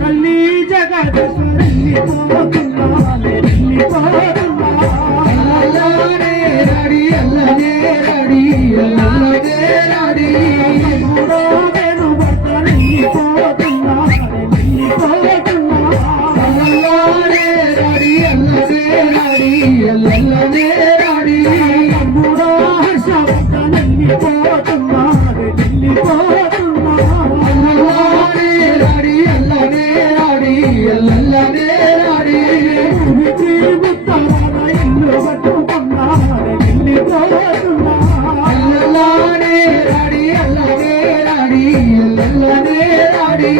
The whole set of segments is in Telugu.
Kalli jagat sarni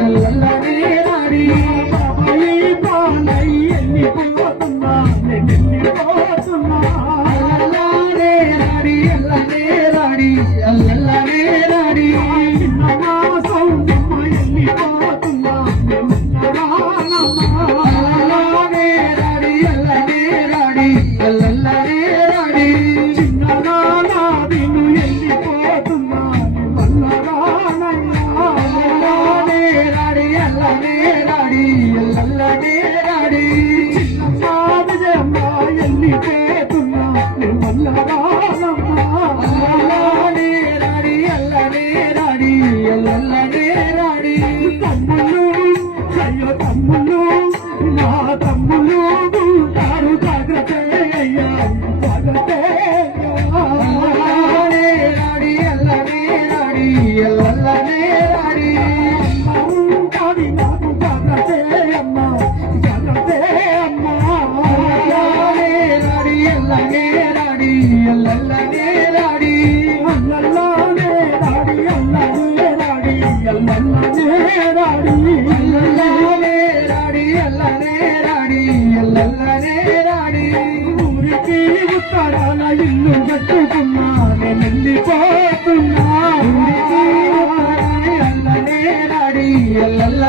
అల్లనే అల్లనే నేరాడి నేరాడి ఎల్ల నేరాడి ఎల్లల్ల నేరాడి ఊరికి ఉత్తరాల ఇల్లు కట్టుకున్నా నేను వెళ్ళిపోతున్నా ఊరికి ఎల్ల నేరాడి ఎల్లల్ల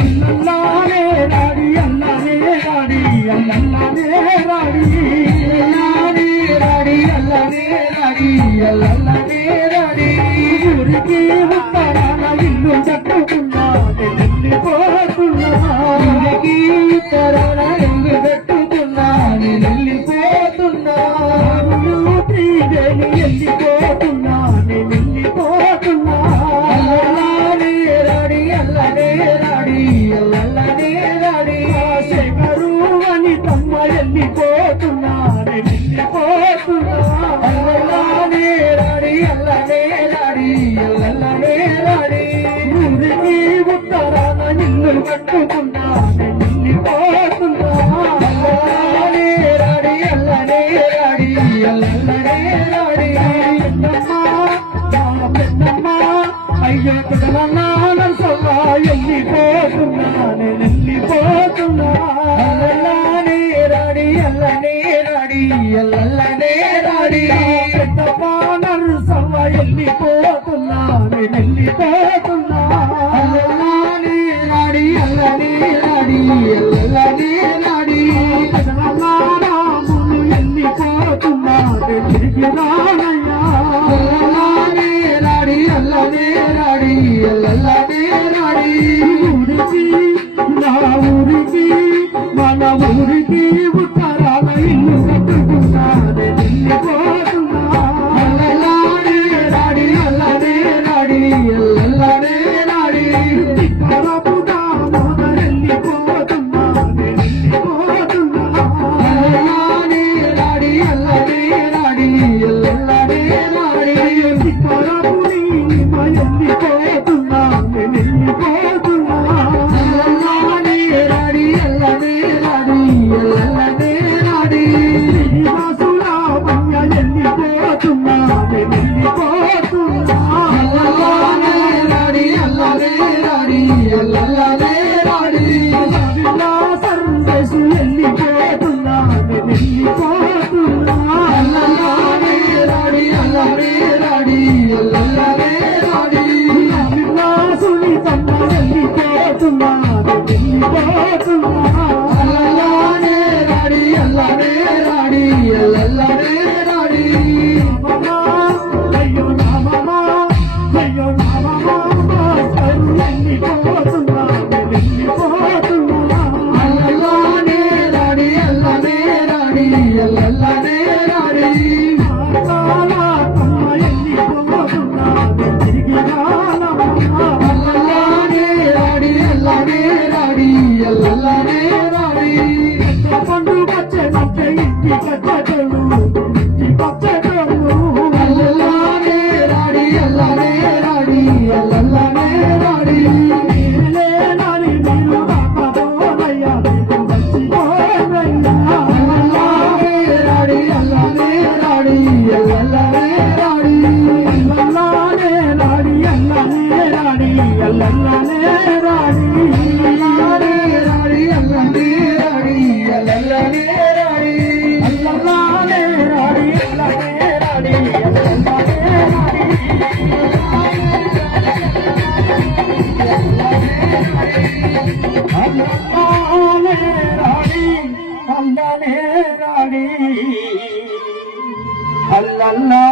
అన్నన్నానే రాడి అన్నానే రాడి అన్నన్నానే వెళ్ళిపోతున్నాను వెళ్ళిపోతున్నా అల్లనే రాడి అల్లనే రాడి అల్లనే రాడి. పెద్ద పానరు సమ వెళ్ళిపోతున్నాను వెళ్ళిపోతున్నా అల్లనే రాడి అల్లనే రాడి అల్లనే రాడి. Kadalu. la la